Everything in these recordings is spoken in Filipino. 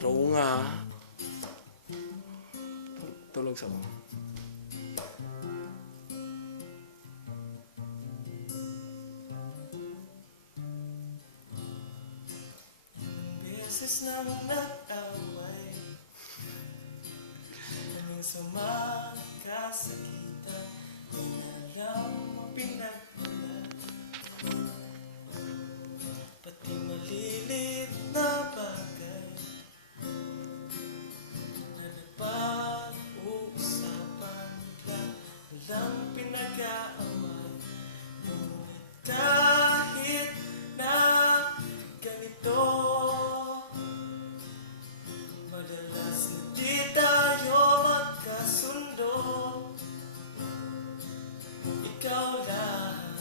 Tarunga. Tulog sa mo. Beses na nag-away, kaming sumakasakita, di na alam ang pinagmulan. Pati malilit na bagay na napag-uusapan bigla, walang pinag-aaway. Ngunit kahit na ganito, madalas na di tayo magkasundo. Ikaw lang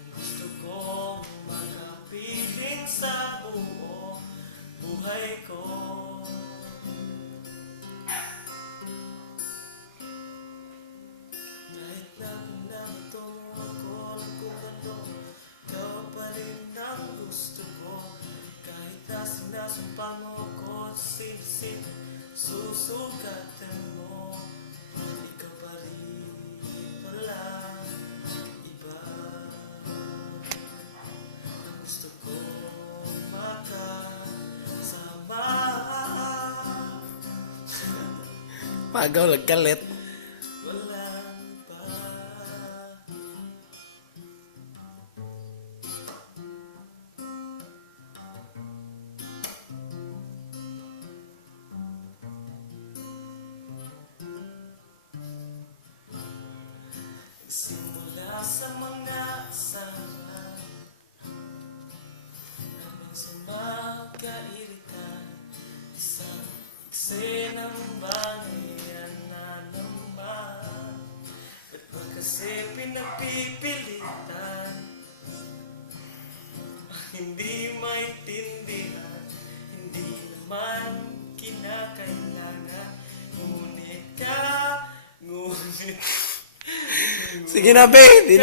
ang gusto kong makapiling sa buong buhay ko. Kahit na pinabato mo ako ng kung ano, ikaw pa rin ang gusto ko. Kahit na sinasumpa mo ako sa sinisip, susugatan mo, ikaw pa rin pala iba. Gusto ko makasama. Pagaw, nagkalit. Walang iba. Simula sa mga asahan namin sa magkairitan, isang eksenang bangayan na naman. Ba't ba kasi pinagpipilitan? Hindi maintindihan, hindi naman kinakailangan. Ngunit Sige na, be. Di